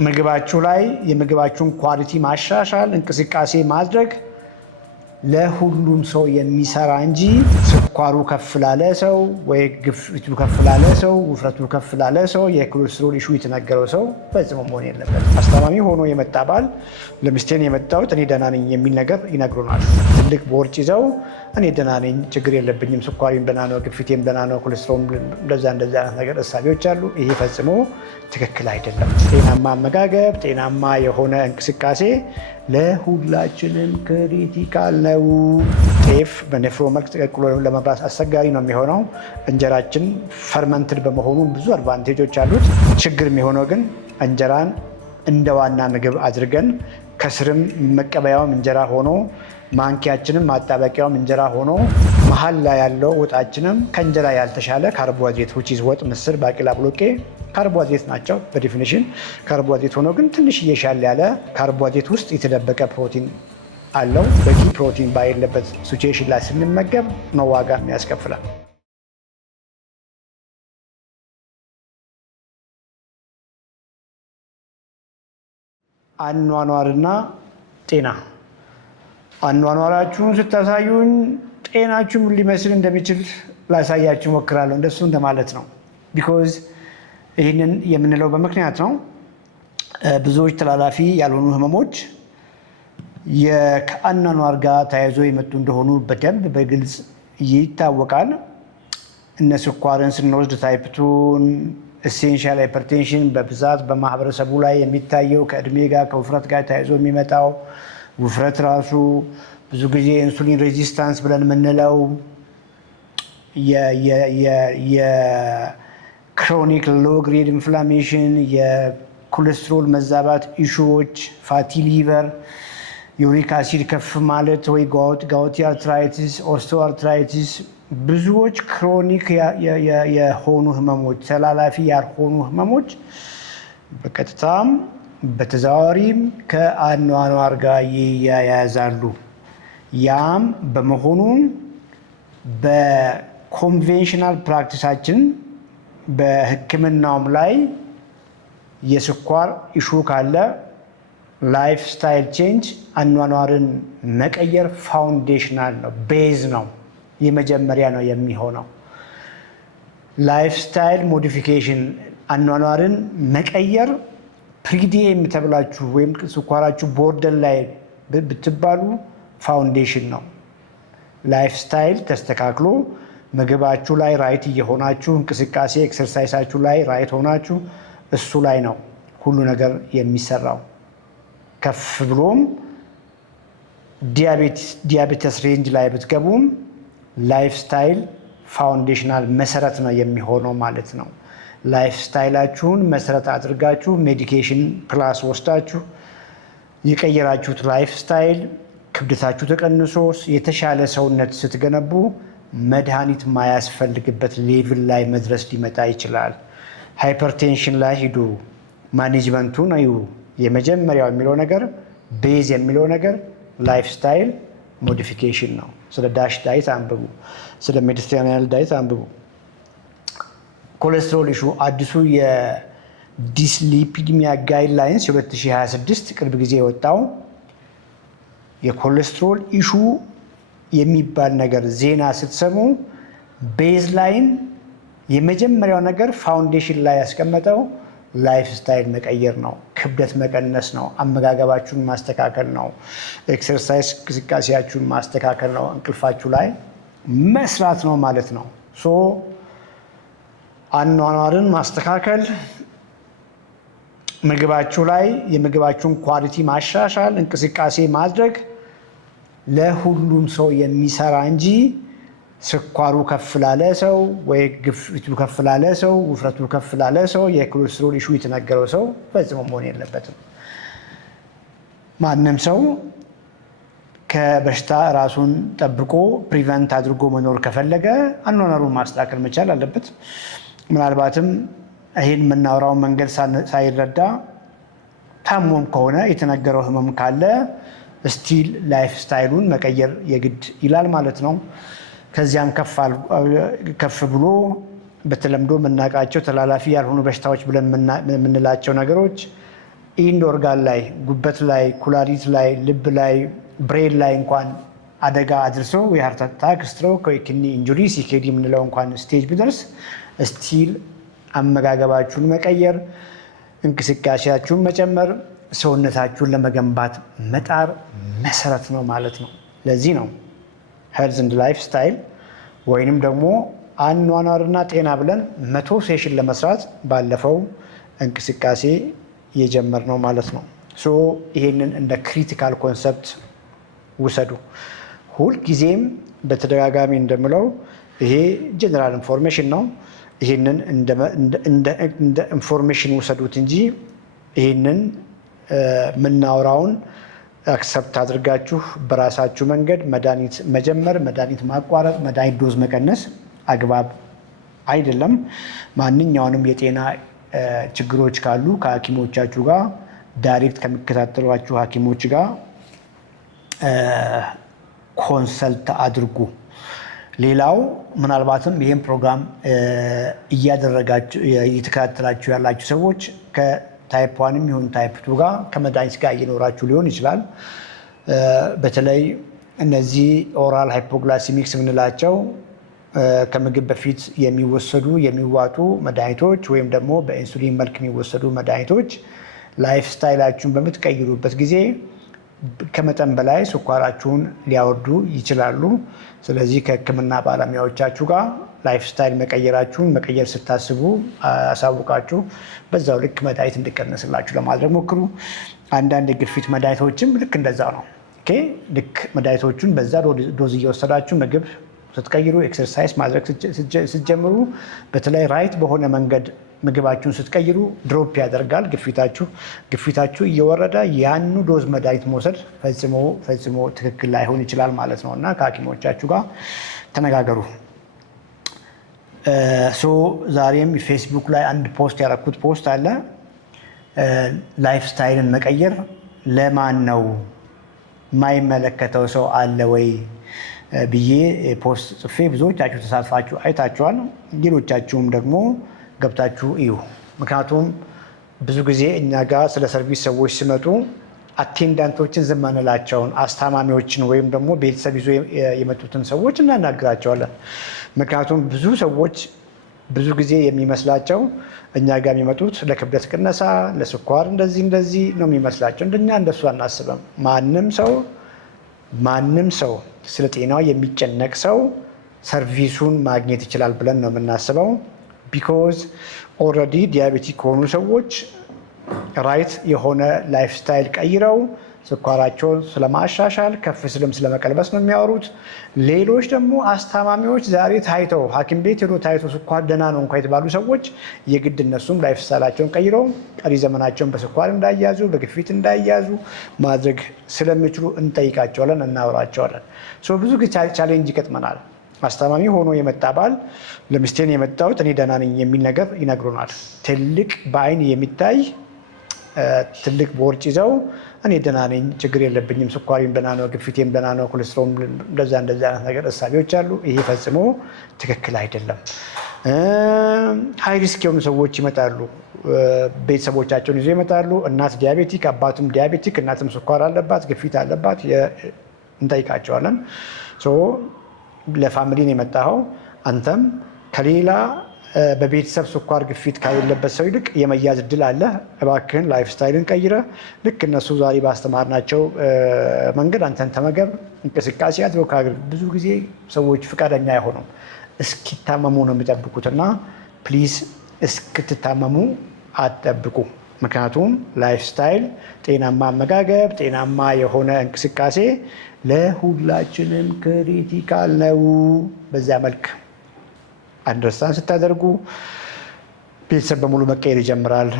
ምግባችሁ ላይ የምግባችሁን ኳሊቲ ማሻሻል እንቅስቃሴ ማድረግ ለሁሉም ሰው የሚሰራ እንጂ ስኳሩ ከፍ ላለ ሰው ወይ ግፊቱ ከፍ ላለ ሰው ውፍረቱ ከፍ ላለ ሰው የኮሌስትሮል ኢሹ የተነገረው ሰው ፈጽሞ መሆን የለበትም። አስተማሚ ሆኖ የመጣ ባል ለሚስቴን የመጣሁት እኔ ደህና ነኝ የሚል ነገር ይነግሩናል። ትልቅ ቦርጭ ይዘው እኔ ደህና ነኝ፣ ችግር የለብኝም፣ ስኳሬም ደህና ነው፣ ግፊቴም ደህና ነው፣ ኮሌስትሮል እንደዛ አይነት ነገር እሳቤዎች አሉ። ይሄ ፈጽሞ ትክክል አይደለም። ጤናማ አመጋገብ፣ ጤናማ የሆነ እንቅስቃሴ ለሁላችንም ክሪቲካል ነው። ጤፍ በንፍሮ መልክ ተቀቅሎ ለመብላት አስቸጋሪ ነው የሚሆነው። እንጀራችን ፈርመንትድ በመሆኑ ብዙ አድቫንቴጆች አሉት። ችግር የሚሆነው ግን እንጀራን እንደ ዋና ምግብ አድርገን ከስርም መቀበያውም እንጀራ ሆኖ ማንኪያችንም ማጣበቂያውም እንጀራ ሆኖ መሀል ላይ ያለው ወጣችንም ከእንጀራ ያልተሻለ ካርቦሃይድሬት which is ወጥ፣ ምስር፣ ባቄላ፣ ቦሎቄ ካርቦሃይድሬት ናቸው በዲፊኒሽን። ካርቦሃይድሬት ሆኖ ግን ትንሽ እየሻለ ያለ ካርቦሃይድሬት ውስጥ የተደበቀ ፕሮቲን አለው። በቂ ፕሮቲን ባይለበት ሲቹዌሽን ላይ ስንመገብ ነው ዋጋ የሚያስከፍላል። አኗኗርና ጤና። አኗኗራችሁን ስታሳዩኝ ጤናችሁ ምን ሊመስል እንደሚችል ላሳያችሁ ሞክራለሁ። እንደሱ እንደማለት ነው። ቢኮዝ ይህንን የምንለው በምክንያት ነው። ብዙዎች ተላላፊ ያልሆኑ ህመሞች ከአኗኗር ጋር ተያይዞ የመጡ እንደሆኑ በደንብ በግልጽ ይታወቃል። እነ ስኳርን ስንወስድ ታይፕ 2 ኤሴንሻል ሃይፐርቴንሽን በብዛት በማህበረሰቡ ላይ የሚታየው ከእድሜ ጋር ከውፍረት ጋር ተያይዞ የሚመጣው ውፍረት ራሱ ብዙ ጊዜ ኢንሱሊን ሬዚስታንስ ብለን የምንለው የክሮኒክ ሎ ግሬድ ኢንፍላሜሽን፣ የኮሌስትሮል መዛባት ኢሹዎች፣ ፋቲ ሊቨር፣ ዩሪክ አሲድ ከፍ ማለት ወይ ጋውቲ አርትራይቲስ፣ ኦስቶ አርትራይቲስ፣ ብዙዎች ክሮኒክ የሆኑ ህመሞች፣ ተላላፊ ያልሆኑ ህመሞች በቀጥታም በተዘዋዋሪም ከአኗኗር ጋር ይያያዛሉ። ያም በመሆኑ በኮንቬንሽናል ፕራክቲሳችን በህክምናውም ላይ የስኳር ኢሹ ካለ ላይፍ ስታይል ቼንጅ አኗኗርን መቀየር ፋውንዴሽናል ነው፣ ቤዝ ነው፣ የመጀመሪያ ነው የሚሆነው። ላይፍ ስታይል ሞዲፊኬሽን አኗኗርን መቀየር ፕሪዲኤም ተብላችሁ ወይም ስኳራችሁ ቦርደር ላይ ብትባሉ ፋውንዴሽን ነው። ላይፍ ስታይል ተስተካክሎ ምግባችሁ ላይ ራይት እየሆናችሁ እንቅስቃሴ ኤክሰርሳይሳችሁ ላይ ራይት ሆናችሁ እሱ ላይ ነው ሁሉ ነገር የሚሰራው። ከፍ ብሎም ዲያቤተስ ሬንጅ ላይ ብትገቡም ላይፍ ስታይል ፋውንዴሽናል መሰረት ነው የሚሆነው ማለት ነው። ላይፍ ስታይላችሁን መሰረት አድርጋችሁ ሜዲኬሽን ፕላስ ወስዳችሁ የቀየራችሁት ላይፍ ስታይል ክብደታችሁ ተቀንሶ የተሻለ ሰውነት ስትገነቡ መድኃኒት ማያስፈልግበት ሌቭል ላይ መድረስ ሊመጣ ይችላል። ሃይፐርቴንሽን ላይ ሂዱ፣ ማኔጅመንቱን እዩ። የመጀመሪያው የሚለው ነገር ቤዝ የሚለው ነገር ላይፍ ስታይል ሞዲፊኬሽን ነው። ስለ ዳሽ ዳይት አንብቡ፣ ስለ ሜዲትራኒያን ዳይት አንብቡ። ኮሌስትሮል ኢሹ አዲሱ የዲስሊፒድሚያ ጋይድላይንስ የ2026 ቅርብ ጊዜ የወጣው የኮሌስትሮል ኢሹ የሚባል ነገር ዜና ስትሰሙ ቤዝ ላይን የመጀመሪያው ነገር ፋውንዴሽን ላይ ያስቀመጠው ላይፍ ስታይል መቀየር ነው፣ ክብደት መቀነስ ነው፣ አመጋገባችሁን ማስተካከል ነው፣ ኤክሰርሳይዝ እንቅስቃሴያችሁን ማስተካከል ነው፣ እንቅልፋችሁ ላይ መስራት ነው ማለት ነው። ሶ አኗኗርን ማስተካከል፣ ምግባችሁ ላይ የምግባችሁን ኳሊቲ ማሻሻል፣ እንቅስቃሴ ማድረግ ለሁሉም ሰው የሚሰራ እንጂ ስኳሩ ከፍ ላለ ሰው ወይ ግፊቱ ከፍ ላለ ሰው ውፍረቱ ከፍ ላለ ሰው የኮሌስትሮል ኢሹ የተነገረው ሰው ፈጽሞ መሆን የለበትም። ማንም ሰው ከበሽታ ራሱን ጠብቆ ፕሪቨንት አድርጎ መኖር ከፈለገ አኗኗሩን ማስተካከል መቻል አለበት። ምናልባትም ይህን የምናወራው መንገድ ሳይረዳ ታሞም ከሆነ የተነገረው ህመም ካለ ስቲል ላይፍ ስታይሉን መቀየር የግድ ይላል ማለት ነው። ከዚያም ከፍ ብሎ በተለምዶ የምናውቃቸው ተላላፊ ያልሆኑ በሽታዎች ብለን የምንላቸው ነገሮች ኢንድ ኦርጋን ላይ፣ ጉበት ላይ፣ ኩላሊት ላይ፣ ልብ ላይ፣ ብሬን ላይ እንኳን አደጋ አድርሶ የሃርት አታክ፣ ስትሮክ ወይ ኪድኒ ኢንጁሪ ሲኬዲ የምንለው እንኳን ስቴጅ ቢደርስ ስቲል አመጋገባችሁን መቀየር፣ እንቅስቃሴያችሁን መጨመር፣ ሰውነታችሁን ለመገንባት መጣር መሰረት ነው ማለት ነው። ለዚህ ነው ሄልዝ ኤንድ ላይፍ ስታይል ወይንም ደግሞ አኗኗርና ጤና ብለን 100 ሴሽን ለመስራት ባለፈው እንቅስቃሴ የጀመርነው ማለት ነው። ሶ ይሄንን እንደ ክሪቲካል ኮንሰፕት ውሰዱ። ሁልጊዜም በተደጋጋሚ እንደምለው ይሄ ጀነራል ኢንፎርሜሽን ነው። ይሄንን እንደ ኢንፎርሜሽን ውሰዱት እንጂ ይሄንን የምናወራውን አክሰፕት አድርጋችሁ በራሳችሁ መንገድ መድኃኒት መጀመር፣ መድኃኒት ማቋረጥ፣ መድኃኒት ዶዝ መቀነስ አግባብ አይደለም። ማንኛውንም የጤና ችግሮች ካሉ ከሐኪሞቻችሁ ጋር ዳይሬክት ከሚከታተሏችሁ ሐኪሞች ጋር ኮንሰልት አድርጉ። ሌላው ምናልባትም ይህን ፕሮግራም እየተከታተላችሁ ያላችሁ ሰዎች ከታይፕ 1 ይሁን ታይፕ 2 ጋር ከመድኃኒት ጋር እየኖራችሁ ሊሆን ይችላል። በተለይ እነዚህ ኦራል ሃይፖግላሲሚክስ የምንላቸው ከምግብ በፊት የሚዋጡ መድኃኒቶች ወይም ደግሞ በኢንሱሊን መልክ የሚወሰዱ መድኃኒቶች ላይፍ ስታይላችሁን በምትቀይሩበት ጊዜ ከመጠን በላይ ስኳራችሁን ሊያወርዱ ይችላሉ። ስለዚህ ከሕክምና ባለሙያዎቻችሁ ጋር ላይፍ ስታይል መቀየር ስታስቡ አሳውቃችሁ በዛው ልክ መድኃኒት እንዲቀነስላችሁ ለማድረግ ሞክሩ። አንዳንድ የግፊት መድኃኒቶችም ልክ እንደዛ ነው። ልክ መድኃኒቶቹን በዛ ዶዝ እየወሰዳችሁ ምግብ ስትቀይሩ፣ ኤክሰርሳይዝ ማድረግ ስትጀምሩ፣ በተለይ ራይት በሆነ መንገድ ምግባችሁን ስትቀይሩ ድሮፕ ያደርጋል ግፊታችሁ እየወረደ ያኑ ዶዝ መድኃኒት መውሰድ ፈጽሞ ትክክል ላይሆን ይችላል ማለት ነው እና ከሐኪሞቻችሁ ጋር ተነጋገሩ። ዛሬም ፌስቡክ ላይ አንድ ፖስት ያደረኩት ፖስት አለ። ላይፍ ስታይልን መቀየር ለማን ነው? የማይመለከተው ሰው አለ ወይ ብዬ ፖስት ጽፌ ብዙዎቻችሁ ተሳትፋችሁ አይታችኋል። ሌሎቻችሁም ደግሞ ገብታችሁ እዩ። ምክንያቱም ብዙ ጊዜ እኛ ጋር ስለ ሰርቪስ ሰዎች ሲመጡ አቴንዳንቶችን ዝም አንላቸውን፣ አስታማሚዎችን ወይም ደግሞ ቤተሰብ ይዞ የመጡትን ሰዎች እናናግራቸዋለን። ምክንያቱም ብዙ ሰዎች ብዙ ጊዜ የሚመስላቸው እኛ ጋር የሚመጡት ለክብደት ቅነሳ፣ ለስኳር እንደዚህ ነው የሚመስላቸው። እንደሱ አናስብም። ማንም ሰው ስለ ጤናው የሚጨነቅ ሰው ሰርቪሱን ማግኘት ይችላል ብለን ነው የምናስበው። ቢኮዝ ኦልሬዲ ዲያቤቲክ ከሆኑ ሰዎች ራይት የሆነ ላይፍ ስታይል ቀይረው ስኳራቸውን ስለማሻሻል ከፍ ስልም ስለመቀልበስ ነው የሚያወሩት። ሌሎች ደግሞ አስታማሚዎች ዛሬ ታይተው ሐኪም ቤት ሄዶ ታይቶ ስኳር ደህና ነው እንኳ የተባሉ ሰዎች የግድ እነሱም ላይፍ ስታይላቸውን ቀይረው ቀሪ ዘመናቸውን በስኳር እንዳያዙ በግፊት እንዳያዙ ማድረግ ስለሚችሉ እንጠይቃቸዋለን፣ እናወራቸዋለን። ብዙ ጊዜ ቻሌንጅ ይገጥመናል። አስታማሚ ሆኖ የመጣ ባል ለሚስቴን የመጣሁት እኔ ደህና ነኝ የሚል ነገር ይነግሩናል። ትልቅ በአይን የሚታይ ትልቅ ቦርጭ ይዘው እኔ ደህና ነኝ፣ ችግር የለብኝም፣ ስኳሬም ደህና ነው፣ ግፊቴም ደህና ነው፣ ኮሌስትሮም እንደዚህ አይነት ነገር እሳቤዎች አሉ። ይሄ ፈጽሞ ትክክል አይደለም። ሀይ ሪስክ የሆኑ ሰዎች ይመጣሉ፣ ቤተሰቦቻቸውን ይዞ ይመጣሉ። እናት ዲያቤቲክ፣ አባቱም ዲያቤቲክ፣ እናትም ስኳር አለባት፣ ግፊት አለባት። እንጠይቃቸዋለን። ለፋሚሊ ነው የመጣኸው፣ አንተም ከሌላ በቤተሰብ ስኳር ግፊት ካለበት ሰው ይልቅ የመያዝ እድል አለ። እባክህን ላይፍ ስታይልን ቀይረ ልክ እነሱ ዛሬ ባስተማርናቸው መንገድ አንተን ተመገብ፣ እንቅስቃሴ አድርግ። ብዙ ጊዜ ሰዎች ፍቃደኛ አይሆኑም፣ እስኪታመሙ ነው የሚጠብቁትና ፕሊዝ እስክትታመሙ አትጠብቁ። ምክንያቱም ላይፍ ስታይል፣ ጤናማ አመጋገብ፣ ጤናማ የሆነ እንቅስቃሴ ለሁላችንም ክሪቲካል ነው። በዚያ መልክ አንደርስታንድ ስታደርጉ ቤተሰብ በሙሉ መቀየር ይጀምራል።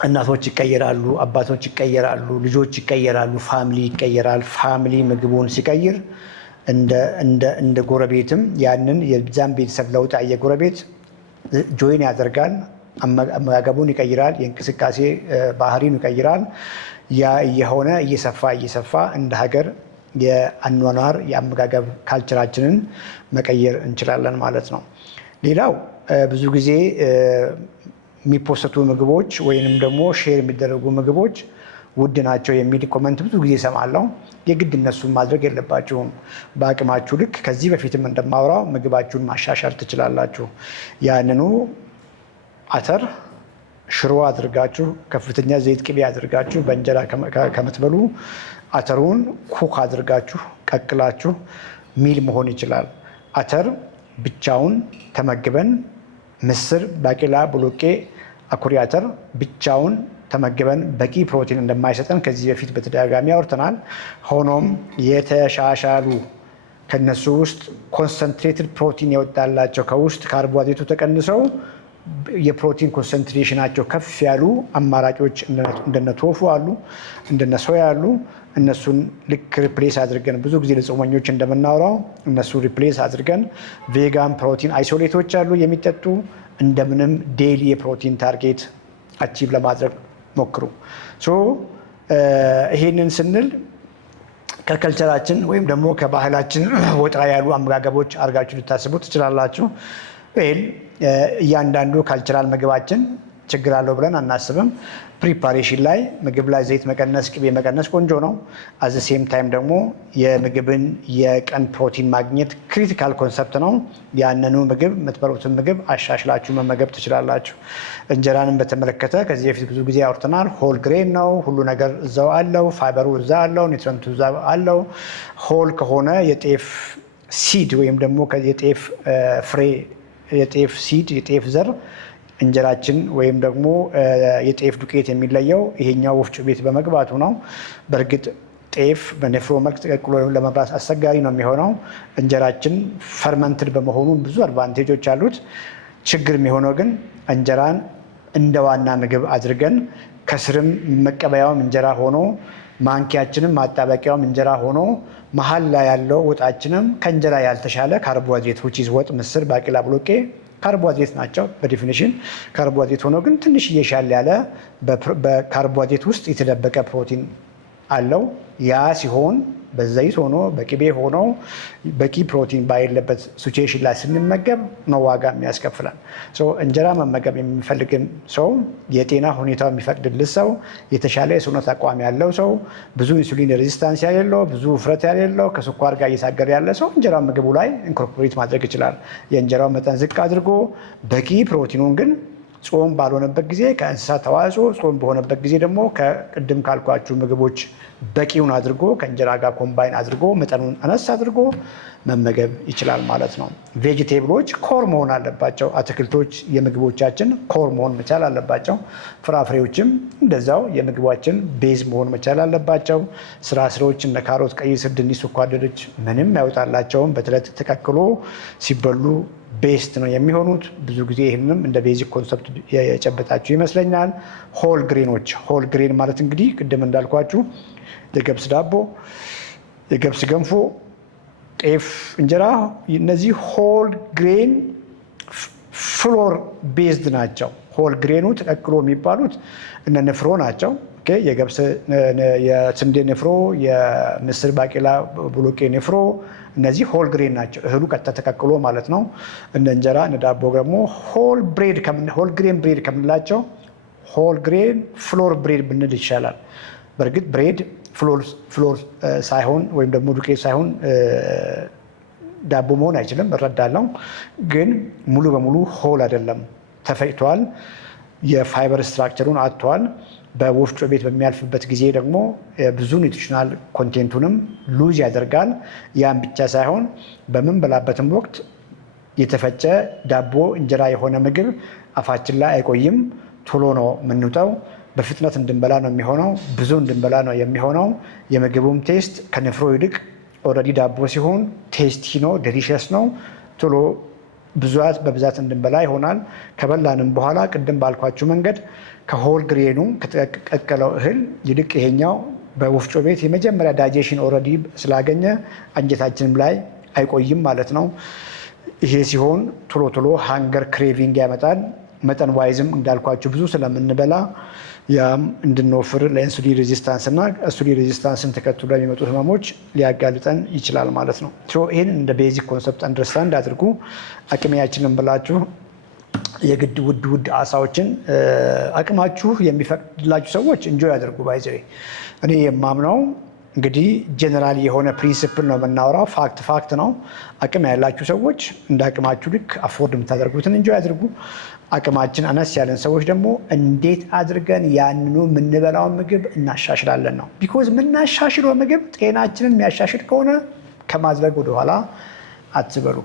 እናቶች ይቀየራሉ፣ አባቶች ይቀየራሉ፣ ልጆች ይቀየራሉ፣ ፋሚሊ ይቀየራል። ፋሚሊ ምግቡን ሲቀይር እንደ ጎረቤትም ያንን የዛን ቤተሰብ ለውጥ ያየ ጎረቤት ጆይን ያደርጋል፣ አመጋገቡን ይቀይራል፣ የእንቅስቃሴ ባህሪን ይቀይራል። ያ የሆነ እየሰፋ እንደ ሀገር የአኗኗር የአመጋገብ ካልቸራችንን መቀየር እንችላለን ማለት ነው። ሌላው ብዙ ጊዜ የሚፖሰቱ ምግቦች ወይንም ደግሞ ሼር የሚደረጉ ምግቦች ውድ ናቸው የሚል ኮመንት ብዙ ጊዜ እሰማለሁ። የግድ እነሱን ማድረግ የለባችሁም። በአቅማችሁ ልክ ከዚህ በፊትም እንደማወራው ምግባችሁን ማሻሻል ትችላላችሁ። ያንኑ አተር ሽሮ አድርጋችሁ ከፍተኛ ዘይት ቅቤ አድርጋችሁ በእንጀራ ከምትበሉ አተሩን ኩክ አድርጋችሁ ቀቅላችሁ ሚል መሆን ይችላል። አተር ብቻውን ተመግበን ምስር፣ ባቄላ፣ ቦሎቄ፣ አኩሪ አተር ብቻውን ተመግበን በቂ ፕሮቲን እንደማይሰጠን ከዚህ በፊት በተደጋጋሚ አውርተናል። ሆኖም የተሻሻሉ ከነሱ ውስጥ ኮንሰንትሬትድ ፕሮቲን የወጣላቸው ከውስጥ ካርቦሃይድሬቱ ተቀንሰው የፕሮቲን ኮንሰንትሬሽናቸው ከፍ ያሉ አማራጮች እንደነ ቶፉ አሉ፣ እንደነ ሶያ አሉ። እነሱን ልክ ሪፕሌስ አድርገን ብዙ ጊዜ ለጾመኞች እንደምናወራው እነሱ ሪፕሌስ አድርገን ቬጋን ፕሮቲን አይሶሌቶች አሉ የሚጠጡ እንደምንም ዴይሊ የፕሮቲን ታርጌት አቺቭ ለማድረግ ሞክሩ። ይሄንን ስንል ከከልቸራችን ወይም ደግሞ ከባህላችን ወጣ ያሉ አመጋገቦች አድርጋችሁ ልታስቡ ትችላላችሁ። እያንዳንዱ ካልቸራል ምግባችን ችግር አለው ብለን አናስብም። ፕሪፓሬሽን ላይ ምግብ ላይ ዘይት መቀነስ፣ ቅቤ መቀነስ ቆንጆ ነው። አዘ ሴም ታይም ደግሞ የምግብን የቀን ፕሮቲን ማግኘት ክሪቲካል ኮንሰፕት ነው። ያንኑ ምግብ የምትበሉትን ምግብ አሻሽላችሁ መመገብ ትችላላችሁ። እንጀራንን በተመለከተ ከዚህ በፊት ብዙ ጊዜ አውርተናል። ሆል ግሬን ነው፣ ሁሉ ነገር እዛው አለው፣ ፋይበሩ እዛ አለው፣ ኒውትረንቱ እዛ አለው። ሆል ከሆነ የጤፍ ሲድ ወይም ደግሞ የጤፍ ፍሬ፣ የጤፍ ሲድ፣ የጤፍ ዘር እንጀራችን ወይም ደግሞ የጤፍ ዱቄት የሚለየው ይሄኛው ወፍጮ ቤት በመግባቱ ነው። በእርግጥ ጤፍ በኔፍሮ መልክ ተቀቅሎ ለመብላት አስቸጋሪ ነው የሚሆነው። እንጀራችን ፈርመንትድ በመሆኑ ብዙ አድቫንቴጆች አሉት። ችግር የሚሆነው ግን እንጀራን እንደ ዋና ምግብ አድርገን ከስርም መቀበያውም እንጀራ ሆኖ ማንኪያችንም ማጣበቂያውም እንጀራ ሆኖ መሀል ላይ ያለው ወጣችንም ከእንጀራ ያልተሻለ ካርቦሃይድሬት which is ወጥ፣ ምስር፣ ባቄላ፣ ቦሎቄ ካርቦሃይድሬት ናቸው በዲፊኒሽን ካርቦሃይድሬት ሆኖ ግን ትንሽ እየሻል ያለ በካርቦሃይድሬት ውስጥ የተደበቀ ፕሮቲን አለው። ያ ሲሆን በዘይት ሆኖ በቅቤ ሆኖ በቂ ፕሮቲን ባይለበት ሲቹዌሽን ላይ ስንመገብ ነው ዋጋ የሚያስከፍላል። እንጀራ መመገብ የሚፈልግን ሰው፣ የጤና ሁኔታው የሚፈቅድልህ ሰው፣ የተሻለ የሰውነት አቋም ያለው ሰው፣ ብዙ ኢንሱሊን ሬዚስታንስ ያሌለው፣ ብዙ ውፍረት ያሌለው፣ ከስኳር ጋር እየታገለ ያለ ሰው እንጀራ ምግቡ ላይ ኢንኮርፖሬት ማድረግ ይችላል። የእንጀራው መጠን ዝቅ አድርጎ በቂ ፕሮቲኑን ግን ጾም ባልሆነበት ጊዜ ከእንስሳት ተዋጽኦ፣ ጾም በሆነበት ጊዜ ደግሞ ከቅድም ካልኳችሁ ምግቦች በቂውን አድርጎ ከእንጀራ ጋር ኮምባይን አድርጎ መጠኑን አነስ አድርጎ መመገብ ይችላል ማለት ነው። ቬጂቴብሎች ኮር መሆን አለባቸው። አትክልቶች የምግቦቻችን ኮር መሆን መቻል አለባቸው። ፍራፍሬዎችም እንደዛው የምግባችን ቤዝ መሆን መቻል አለባቸው። ስራስሮች እነ ካሮት፣ ቀይ ስር፣ ድንች፣ ስኳር ድንች ምንም አይወጣላቸውም። በተለይ ተቀቅሎ ሲበሉ ቤስት ነው የሚሆኑት። ብዙ ጊዜ ይህንንም እንደ ቤዚክ ኮንሰፕት የጨበጣችሁ ይመስለኛል። ሆል ግሬኖች፣ ሆል ግሬን ማለት እንግዲህ ቅድም እንዳልኳችሁ የገብስ ዳቦ፣ የገብስ ገንፎ፣ ጤፍ እንጀራ፣ እነዚህ ሆል ግሬን ፍሎር ቤዝድ ናቸው። ሆል ግሬኑ ተቀቅሎ የሚባሉት እነ ንፍሮ ናቸው። የገብስ የስንዴ ንፍሮ፣ የምስር፣ ባቄላ፣ ቦሎቄ ንፍሮ እነዚህ ሆል ግሬን ናቸው። እህሉ ቀጥታ ተቀቅሎ ማለት ነው። እነ እንጀራ እነ ዳቦ ደግሞ ሆል ግሬን ብሬድ ከምንላቸው ሆል ግሬን ፍሎር ብሬድ ብንል ይሻላል። በእርግጥ ብሬድ ፍሎር ሳይሆን ወይም ደግሞ ዱቄት ሳይሆን ዳቦ መሆን አይችልም፣ እረዳለሁ። ግን ሙሉ በሙሉ ሆል አይደለም፣ ተፈጭቷል። የፋይበር ስትራክቸሩን አጥቷል። በወፍጮ ቤት በሚያልፍበት ጊዜ ደግሞ ብዙ ኒውትሪሽናል ኮንቴንቱንም ሉዝ ያደርጋል። ያን ብቻ ሳይሆን በምንበላበትም ወቅት የተፈጨ ዳቦ፣ እንጀራ የሆነ ምግብ አፋችን ላይ አይቆይም። ቶሎ ነው የምንውጠው። በፍጥነት እንድንበላ ነው የሚሆነው። ብዙ እንድንበላ ነው የሚሆነው። የምግቡም ቴስት ከንፍሮ ይልቅ ኦልሬዲ ዳቦ ሲሆን ቴስቲ ነው፣ ዴሊሽስ ነው። ቶሎ በብዛት እንድንበላ ይሆናል። ከበላንም በኋላ ቅድም ባልኳችሁ መንገድ ከሆል ግሬኑ ከተቀቀለው እህል ይልቅ ይሄኛው በወፍጮ ቤት የመጀመሪያ ዳይጀሽን ኦልሬዲ ስላገኘ አንጀታችንም ላይ አይቆይም ማለት ነው። ይሄ ሲሆን ቶሎ ቶሎ ሃንገር ክሬቪንግ ያመጣል። መጠን ዋይዝም እንዳልኳችሁ ብዙ ስለምንበላ ያም እንድንወፍር ለኢንሱሊን ሬዚስታንስ እና ኢንሱሊን ሬዚስታንስን ተከትሎ የሚመጡ ህመሞች ሊያጋልጠን ይችላል ማለት ነው። ይህን እንደ ቤዚክ ኮንሰፕት አንደርስታንድ አድርጉ። አቅሜያችንን ብላችሁ የግድ ውድ አሳዎችን አቅማችሁ የሚፈቅድላችሁ ሰዎች እንጆይ ያደርጉ። ባይዘ እኔ የማምነው እንግዲህ ጀነራል የሆነ ፕሪንሲፕል ነው የምናወራው። ፋክት ነው። አቅም ያላችሁ ሰዎች እንደ አቅማችሁ ልክ አፎርድ የምታደርጉትን እንጆይ ያድርጉ። አቅማችን አነስ ያለን ሰዎች ደግሞ እንዴት አድርገን ያንኑ የምንበላውን ምግብ እናሻሽላለን ነው። ቢኮዝ የምናሻሽለው ምግብ ጤናችንን የሚያሻሽል ከሆነ ከማድረግ ወደኋላ አትበሉ።